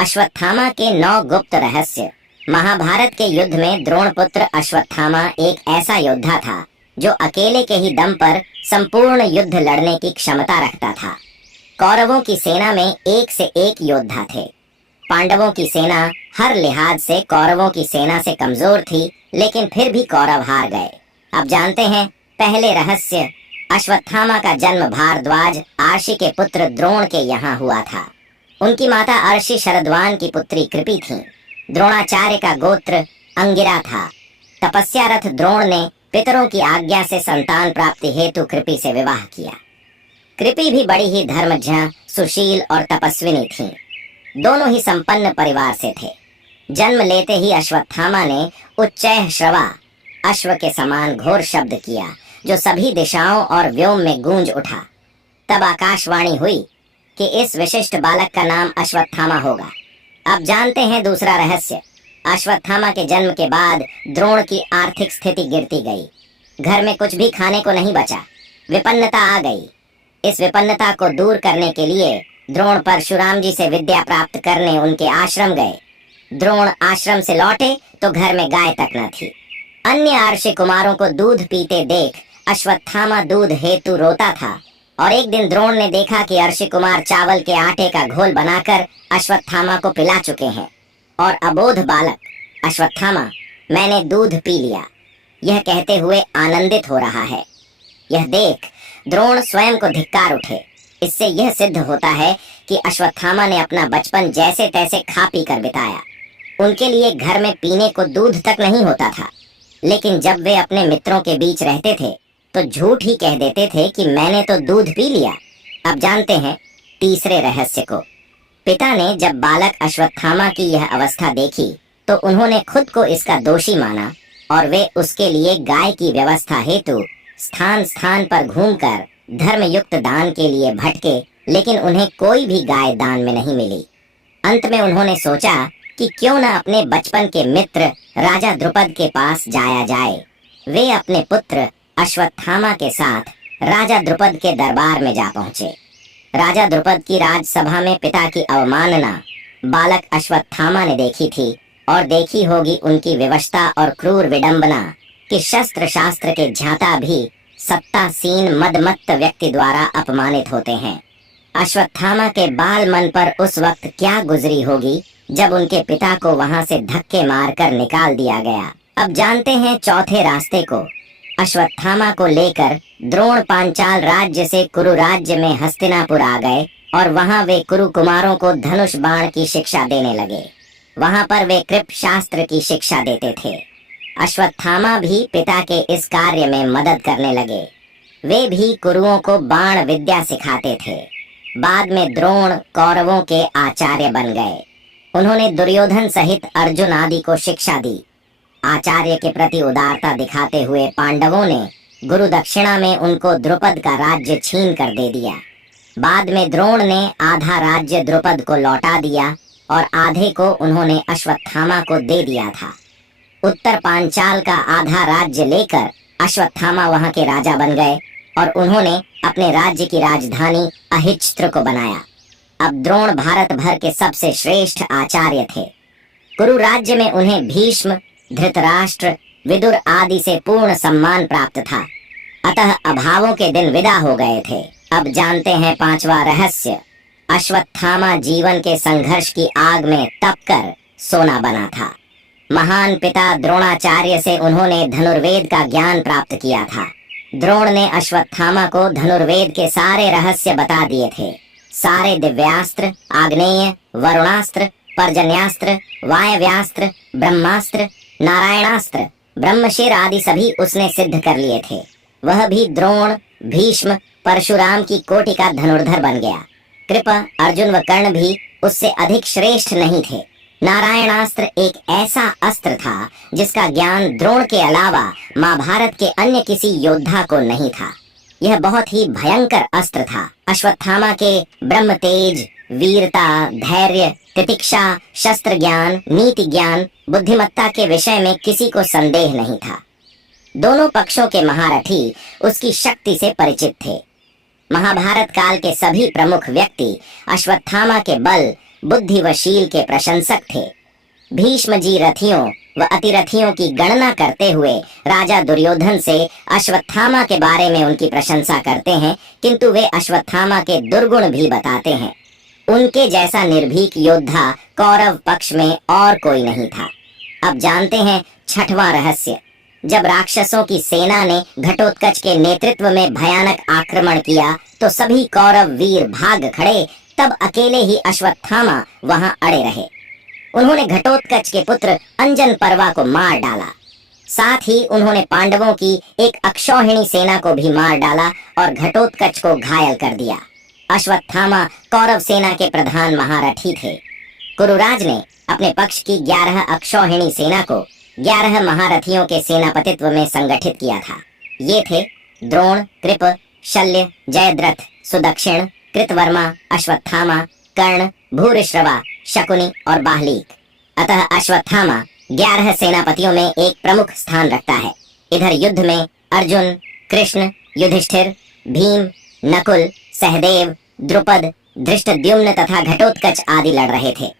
अश्वत्थामा के 9 गुप्त रहस्य। महाभारत के युद्ध में द्रोणपुत्र अश्वत्थामा एक ऐसा योद्धा था जो अकेले के ही दम पर संपूर्ण युद्ध लड़ने की क्षमता रखता था। कौरवों की सेना में एक से एक योद्धा थे। पांडवों की सेना हर लिहाज से कौरवों की सेना से कमजोर थी, लेकिन फिर भी कौरव हार गए। अब जानते हैं पहले रहस्य। अश्वत्थामा का जन्म भारद्वाज आर्षि के पुत्र द्रोण के यहाँ हुआ था। उनकी माता अर्षि शरद्वान की पुत्री कृपि थीं। द्रोणाचार्य का गोत्र अंगिरा था। तपस्यारत द्रोण ने पितरों की आज्ञा से संतान प्राप्ति हेतु कृपि से विवाह किया। कृपि भी बड़ी ही धर्मज्ञ, सुशील और तपस्विनी थीं। दोनों ही संपन्न परिवार से थे। जन्म लेते ही अश्वत्थामा ने उच्चैः श्रवा अश्व के समान घोर शब्द किया, जो सभी दिशाओं और व्योम में गूंज उठा। तब आकाशवाणी हुई कि इस विशिष्ट बालक का नाम अश्वत्थामा होगा। अब जानते हैं दूसरा रहस्य। अश्वत्थामा के जन्म के बाद द्रोण की आर्थिक स्थिति गिरती गई। घर में कुछ भी खाने को नहीं बचा। विपन्नता आ गई। इस विपन्नता को दूर करने के लिए द्रोण परशुराम जी से विद्या प्राप्त करने उनके आश्रम गए। द्रोण आश्रम से लौटे तो घर में गाय तक न थी। अन्य आर्षि कुमारों को दूध पीते देख अश्वत्थामा दूध हेतु रोता था, और एक दिन द्रोण ने देखा कि अर्षि कुमार चावल के आटे का घोल बनाकर अश्वत्थामा को पिला चुके हैं, और अबोध बालक अश्वत्थामा, मैंने दूध पी लिया, यह कहते हुए आनंदित हो रहा है। यह देख द्रोण स्वयं को धिक्कार उठे। इससे यह सिद्ध होता है कि अश्वत्थामा ने अपना बचपन जैसे तैसे खा पी कर बिताया। उनके लिए घर में पीने को दूध तक नहीं होता था, लेकिन जब वे अपने मित्रों के बीच रहते थे तो झूठ ही कह देते थे कि मैंने तो दूध पी लिया। अब जानते हैं तीसरे रहस्य को। पिता ने जब बालक अश्वत्थामा की यह अवस्था देखी तो उन्होंने खुद को इसका दोषी माना, और वे उसके लिए गाय की व्यवस्था हेतु स्थान स्थान पर घूमकर धर्मयुक्त दान के लिए भटके, लेकिन उन्हें कोई भी गाय दान में नहीं मिली। अंत में उन्होंने सोचा कि क्यों न अपने बचपन के मित्र राजा द्रुपद के पास जाया जाए। वे अपने पुत्र अश्वत्थामा के साथ राजा द्रुपद के दरबार में जा पहुंचे। राजा द्रुपद की राजसभा में पिता की अवमानना बालक अश्वत्थामा ने देखी थी, और देखी होगी उनकी विवशता और क्रूर विडंबना कि शस्त्र शास्त्र के ज्ञाता भी सत्तासीन मदमत्त व्यक्ति द्वारा अपमानित होते हैं। अश्वत्थामा के बाल मन पर उस वक्त क्या गुजरी होगी जब उनके पिता को वहां से धक्के मारकर निकाल दिया गया। अब जानते हैं चौथे रास्ते को। अश्वत्थामा को लेकर द्रोण पांचाल राज्य से कुरु राज्य में हस्तिनापुर आ गए, और वहां वे कुरु कुमारों को धनुष बाण की शिक्षा देने लगे। वहां पर वे कृप शास्त्र की शिक्षा देते थे। अश्वत्थामा भी पिता के इस कार्य में मदद करने लगे। वे भी कुरुओं को बाण विद्या सिखाते थे। बाद में द्रोण कौरवों के आचार्य बन गए। उन्होंने दुर्योधन सहित अर्जुन आदि को शिक्षा दी। आचार्य के प्रति उदारता दिखाते हुए पांडवों ने गुरु दक्षिणा में उनको द्रुपद का राज्य छीन कर दे दिया। बाद में द्रोण ने आधा राज्य द्रुपद को लौटा दिया, और आधे को उन्होंने अश्वत्थामा को दे दिया था। उत्तर पांचाल का आधा राज्य लेकर अश्वत्थामा वहां के राजा बन गए, और उन्होंने अपने राज्य की राजधानी अहिच्त्र को बनाया। अब द्रोण भारत भर के सबसे श्रेष्ठ आचार्य थे। कुरु राज्य में उन्हें भीष्म, धृतराष्ट्र, विदुर आदि से पूर्ण सम्मान प्राप्त था। अतः अभावों के दिन विदा हो गए थे। अब जानते हैं पांचवा रहस्य। अश्वत्थामा जीवन के संघर्ष की आग में तपकर सोना बना था। महान पिता द्रोणाचार्य से उन्होंने धनुर्वेद का ज्ञान प्राप्त किया था। द्रोण ने अश्वत्थामा को धनुर्वेद के सारे रहस्य बता दिए थे। सारे दिव्यास्त्र, आग्नेय, वरुणास्त्र, पर्जन्यास्त्र, वायव्यास्त्र, ब्रह्मास्त्र, नारायणास्त्र, ब्रह्मशिर आदि सभी उसने सिद्ध कर लिए थे। वह भी द्रोण, भीष्म, परशुराम की कोटि का धनुर्धर बन गया। कृपा, अर्जुन व कर्ण भी उससे अधिक श्रेष्ठ नहीं थे। नारायणास्त्र एक ऐसा अस्त्र था जिसका ज्ञान द्रोण के अलावा महाभारत के अन्य किसी योद्धा को नहीं था। यह बहुत ही भयंकर अस्त्र था। अश्वत्थामा के ब्रह्म तेज, वीरता, धैर्य, तितिक्षा, शस्त्र ज्ञान, नीति ज्ञान, बुद्धिमत्ता के विषय में किसी को संदेह नहीं था। दोनों पक्षों के महारथी उसकी शक्ति से परिचित थे। महाभारत काल के सभी प्रमुख व्यक्ति अश्वत्थामा के बल बुद्धि व शील के प्रशंसक थे। भीष्म जी रथियों व अतिरथियों की गणना करते हुए राजा दुर्योधन से अश्वत्थामा के बारे में उनकी प्रशंसा करते हैं, किंतु वे अश्वत्थामा के दुर्गुण भी बताते हैं। उनके जैसा निर्भीक योद्धा कौरव पक्ष में और कोई नहीं था। अब जानते हैं छठवां रहस्य। जब राक्षसों की सेना ने घटोत्कच के नेतृत्व में भयानक आक्रमण किया तो सभी कौरव वीर भाग खड़े, तब अकेले ही अश्वत्थामा वहां अड़े रहे। उन्होंने घटोत्कच के पुत्र अंजन पर्वा को मार डाला। साथ ही उन्होंने पांडवों की एक अक्षौहिणी सेना को भी मार डाला और घटोत्कच को घायल कर दिया। अश्वत्थामा कौरव सेना के प्रधान महारथी थे। कुरुराज ने अपने पक्ष की 11 अक्षौहिणी सेना को 11 महारथियों के सेनापतित्व में संगठित किया था। ये थे द्रोण, कृप, शल्य, जयद्रथ, सुदक्षिण, कृतवर्मा, अश्वत्थामा, कर्ण, भूरिश्रवा, शकुनी और बाहलीक। अतः अश्वत्थामा 11 सेनापतियों में एक प्रमुख स्थान रखता है। इधर युद्ध में अर्जुन, कृष्ण, युधिष्ठिर, भीम, नकुल, सहदेव, द्रुपद, धृष्टद्युम्न तथा घटोत्कच आदि लड़ रहे थे।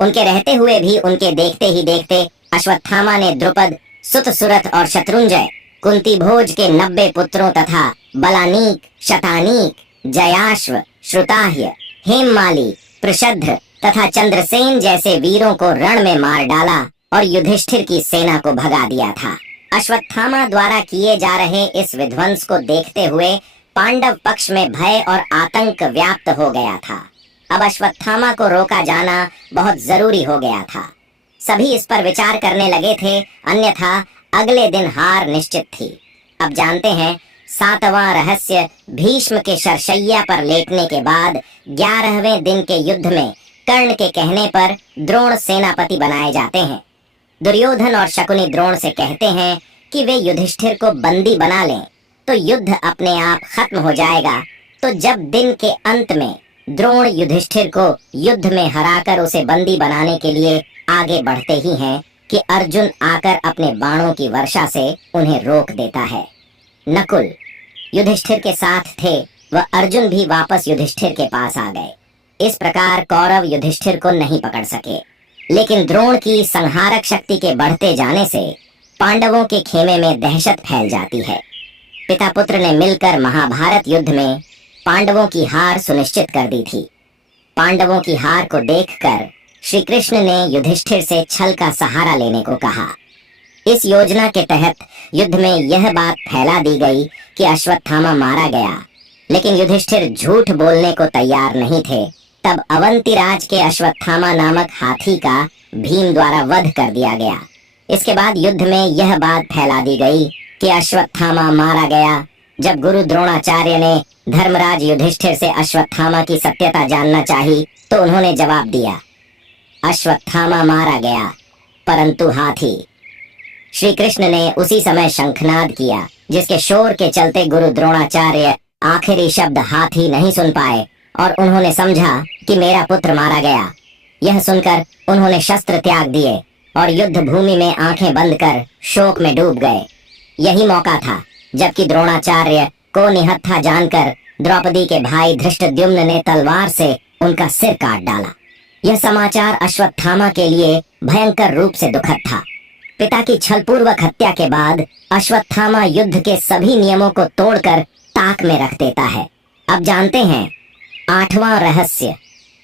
उनके रहते हुए भी उनके देखते ही देखते अश्वत्थामा ने द्रुपद, सुत सुरथ और शत्रुंजय, कुंती भोज के 90 पुत्रों तथा बलानीक, शतानीक, जयाश्व, श्रुताह्य, हेममाली, प्रशद्र तथा चंद्रसेन जैसे वीरों को रण में मार डाला और युधिष्ठिर की सेना को भगा दिया था। अश्वत्थामा द्वारा किए जा रहे इस विध्वंस को देखते हुए पांडव पक्ष में भय और आतंक व्याप्त हो गया था। अब अश्वत्थामा को रोका जाना बहुत जरूरी हो गया था। सभी इस पर विचार करने लगे थे, अन्यथा अगले दिन हार निश्चित थी। अब जानते हैं 7वां रहस्य। भीष्म के शरशैया पर लेटने के बाद 11वें दिन के युद्ध में कर्ण के कहने पर द्रोण सेनापति बनाए जाते हैं। दुर्योधन और शकुनी द्रोण से कहते हैं कि वे युधिष्ठिर को बंदी बना लें तो युद्ध अपने आप खत्म हो जाएगा। तो जब दिन के अंत में द्रोण युधिष्ठिर को युद्ध में हराकर उसे बंदी बनाने के लिए आगे बढ़ते ही हैं कि अर्जुन आकर अपने बाणों की वर्षा से उन्हें रोक देता है। नकुल युधिष्ठिर के साथ थे, वह अर्जुन भी वापस युधिष्ठिर के पास आ गए। इस प्रकार कौरव युधिष्ठिर को नहीं पकड़ सके। लेकिन द्रोण की संहारक शक्ति के बढ़ते जाने से पांडवों के खेमे में दहशत फैल जाती है। पिता पुत्र ने मिलकर महाभारत युद्ध में पांडवों की हार सुनिश्चित कर दी थी। पांडवों की हार को देखकर श्री कृष्ण ने युधिष्ठिर से छल का सहारा लेने को कहा। इस योजना के तहत युद्ध में यह बात फैला दी गई कि अश्वत्थामा मारा गया, लेकिन युधिष्ठिर झूठ बोलने को तैयार नहीं थे। तब अवंतिराज के अश्वत्थामा नामक हाथी का भीम द्वारा वध कर दिया गया। इसके बाद युद्ध में यह बात फैला दी गई कि अश्वत्थामा मारा गया। जब गुरु द्रोणाचार्य ने धर्मराज युधिष्ठिर से अश्वत्थामा की सत्यता जानना चाही तो उन्होंने जवाब दिया, अश्वत्थामा मारा गया परंतु हाथी। श्री कृष्ण ने उसी समय शंखनाद किया, जिसके शोर के चलते गुरु द्रोणाचार्य आखिरी शब्द हाथी नहीं सुन पाए और उन्होंने समझा कि मेरा पुत्र मारा गया। यह सुनकर उन्होंने शस्त्र त्याग दिए और युद्ध भूमि में आंखें बंद कर शोक में डूब गए। यही मौका था जबकि द्रोणाचार्य को निहत्था जानकर द्रौपदी के भाई धृष्टद्युम्न ने तलवार से उनका सिर काट डाला। यह समाचार अश्वत्थामा के लिए भयंकर रूप से दुखद था। पिता की छलपूर्वक हत्या के बाद अश्वत्थामा युद्ध के सभी नियमों को तोड़कर ताक में रख देता है। अब जानते हैं 8वां रहस्य।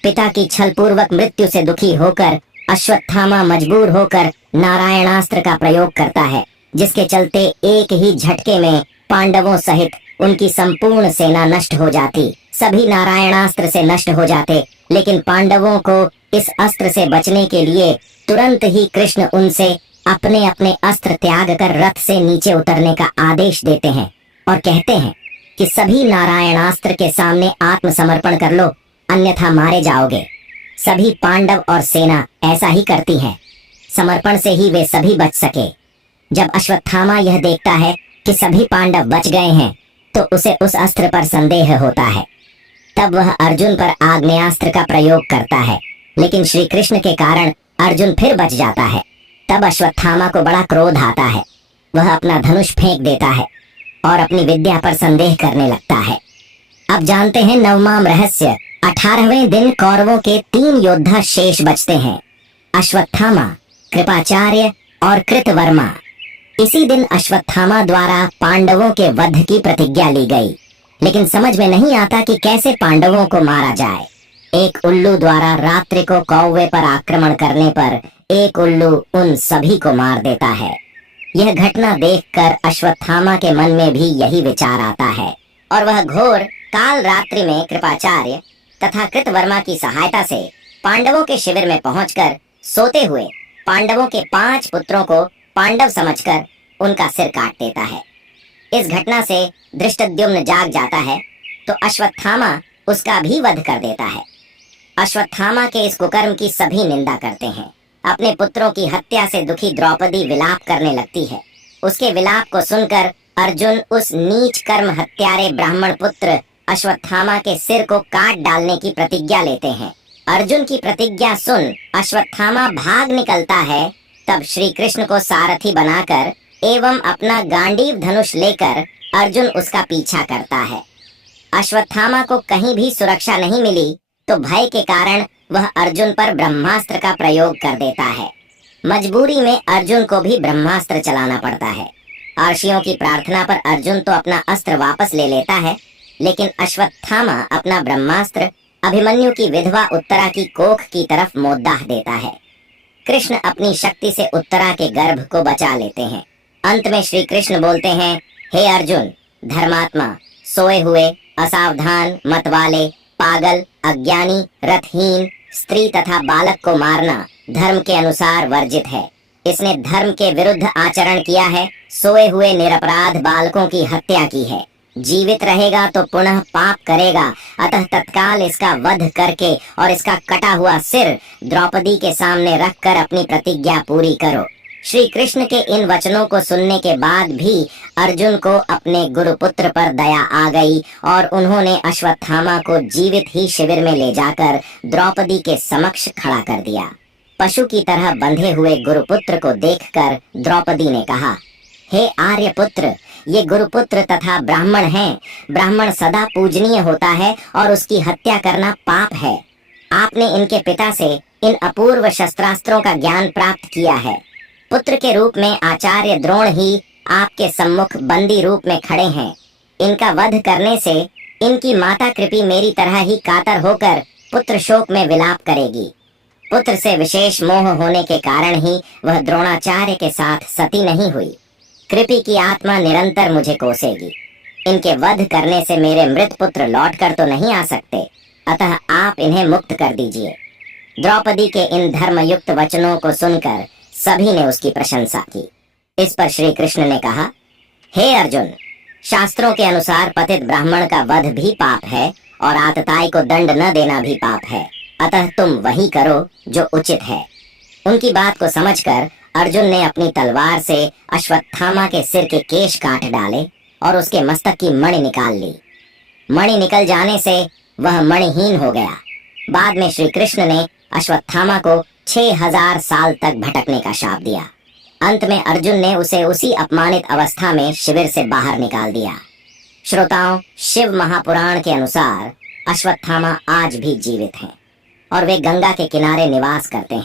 पिता की छलपूर्वक मृत्यु से दुखी होकर अश्वत्थामा मजबूर होकर नारायणास्त्र का प्रयोग करता है, जिसके चलते एक ही झटके में पांडवों सहित उनकी संपूर्ण सेना नष्ट हो जाती। सभी नारायणास्त्र से नष्ट हो जाते, लेकिन पांडवों को इस अस्त्र से बचने के लिए तुरंत ही कृष्ण उनसे अपने अपने अस्त्र त्याग कर रथ से नीचे उतरने का आदेश देते हैं और कहते हैं कि सभी नारायणास्त्र के सामने आत्मसमर्पण कर लो, अन्यथा मारे जाओगे। सभी पांडव और सेना ऐसा ही करती है। समर्पण से ही वे सभी बच सके। जब अश्वत्थामा यह देखता है कि सभी पांडव बच गए हैं तो उसे उस अस्त्र पर संदेह होता है। तब वह अर्जुन पर आग्नेयास्त्र का प्रयोग करता है, लेकिन श्री कृष्ण के कारण अर्जुन फिर बच जाता है। तब अश्वत्थामा को बड़ा क्रोध आता है। वह अपना धनुष फेंक देता है और अपनी विद्या पर संदेह करने लगता है। अब जानते हैं 9वां रहस्य, 18वें दिन कौरवों के 3 योद्धा शेष बचते हैं, अश्वत्थामा, कृपाचार्य और कृतवर्मा। इसी दिन अश्वत्थामा द्वारा पांडवों के वध की प्रतिज्ञा ली गई, लेकिन समझ में नहीं आता कि कैसे पांडवों को मारा जाए। एक उल्लू द्वारा रात्रि को कौवे पर आक्रमण करने पर एक उल्लू उन सभी को मार देता है। यह घटना देखकर अश्वत्थामा के मन में भी यही विचार आता है और वह घोर काल रात्रि में कृपाचार्य तथा कृतवर्मा की सहायता से पांडवों के शिविर में पहुंचकर सोते हुए पांडवों के 5 पुत्रों को पांडव समझकर उनका सिर काट देता है। इस घटना से धृष्टद्युम्न जाग जाता है तो अश्वत्थामा उसका भी वध कर देता है। अश्वत्थामा के इस कुकर्म की सभी निंदा करते हैं। अपने पुत्रों की हत्या से दुखी द्रौपदी विलाप करने लगती है। उसके विलाप को सुनकर अर्जुन उस नीच कर्म हत्यारे ब्राह्मण पुत्र अश्वत्थामा के सिर को काट डालने की प्रतिज्ञा लेते हैं। अर्जुन की प्रतिज्ञा सुन अश्वत्थामा भाग निकलता है। तब श्री कृष्ण को सारथी बनाकर एवं अपना गांडीव धनुष लेकर अर्जुन उसका पीछा करता है। अश्वत्थामा को कहीं भी सुरक्षा नहीं मिली तो भय के कारण वह अर्जुन पर ब्रह्मास्त्र का प्रयोग कर देता है। मजबूरी में अर्जुन को भी ब्रह्मास्त्र चलाना पड़ता है। अर्षियों की प्रार्थना पर अर्जुन तो अपना अस्त्र वापस ले लेता है, लेकिन अश्वत्थामा अपना ब्रह्मास्त्र अभिमन्यु की विधवा उत्तरा की कोख की तरफ मोद्दाह देता है। कृष्ण अपनी शक्ति से उत्तरा के गर्भ को बचा लेते हैं। अंत में श्री कृष्ण बोलते हैं, हे अर्जुन, धर्मात्मा, सोए हुए, असावधान, मतवाले, पागल, अज्ञानी, रथहीन, स्त्री तथा बालक को मारना धर्म के अनुसार वर्जित है। इसने धर्म के विरुद्ध आचरण किया है, सोए हुए निरपराध बालकों की हत्या की है। जीवित रहेगा तो पुनः पाप करेगा, अतः तत्काल इसका वध करके और इसका कटा हुआ सिर द्रौपदी के सामने रखकर अपनी प्रतिज्ञा पूरी करो। श्री कृष्ण के इन वचनों को सुनने के बाद भी अर्जुन को अपने गुरुपुत्र पर दया आ गई और उन्होंने अश्वत्थामा को जीवित ही शिविर में ले जाकर द्रौपदी के समक्ष खड़ा कर दिया। पशु की तरह बंधे हुए गुरुपुत्र को देखकर द्रौपदी ने कहा, हे आर्यपुत्र, ये गुरुपुत्र तथा ब्राह्मण हैं। ब्राह्मण सदा पूजनीय होता है और उसकी हत्या करना पाप है। आपने इनके पिता से इन अपूर्व शस्त्रास्त्रों का ज्ञान प्राप्त किया है। पुत्र के रूप में आचार्य द्रोण ही आपके सम्मुख बंदी रूप में खड़े हैं। इनका वध करने से इनकी माता कृपी मेरी तरह ही कातर होकर पुत्र शोक में विलाप करेगी। पुत्र से विशेष मोह होने के कारण ही वह द्रोणाचार्य के साथ सती नहीं हुई। कृपी की आत्मा निरंतर मुझे कोसेगी। इनके वध करने से मेरे मृत पुत्र लौट कर तो नहीं आ सकते, अतः आप इन्हें मुक्त कर दीजिए। द्रौपदी के इन धर्मयुक्त वचनों को सुनकर सभी ने उसकी प्रशंसा की। इस पर श्री कृष्ण ने कहा, हे अर्जुन, शास्त्रों के अनुसार पतित ब्राह्मण का वध भी पाप है और आतताई को दंड न देना भी पाप है, अतः तुम वही करो जो उचित है। उनकी बात को समझकर अर्जुन ने अपनी तलवार से अश्वत्थामा के सिर के केश काट डाले और उसके मस्तक की मणि निकाल ली। मणि निकल जाने से वह मणिहीन हो गया। बाद में श्री कृष्ण ने अश्वत्थामा को 6000 साल तक भटकने का शाप दिया। अंत में अर्जुन ने उसे उसी अपमानित अवस्था में शिविर से बाहर निकाल दिया। श्रोताओं, शिव महापुराण के अनुसार अश्वत्थामा आज भी जीवित हैं और वे गंगा के किनारे निवास करते हैं।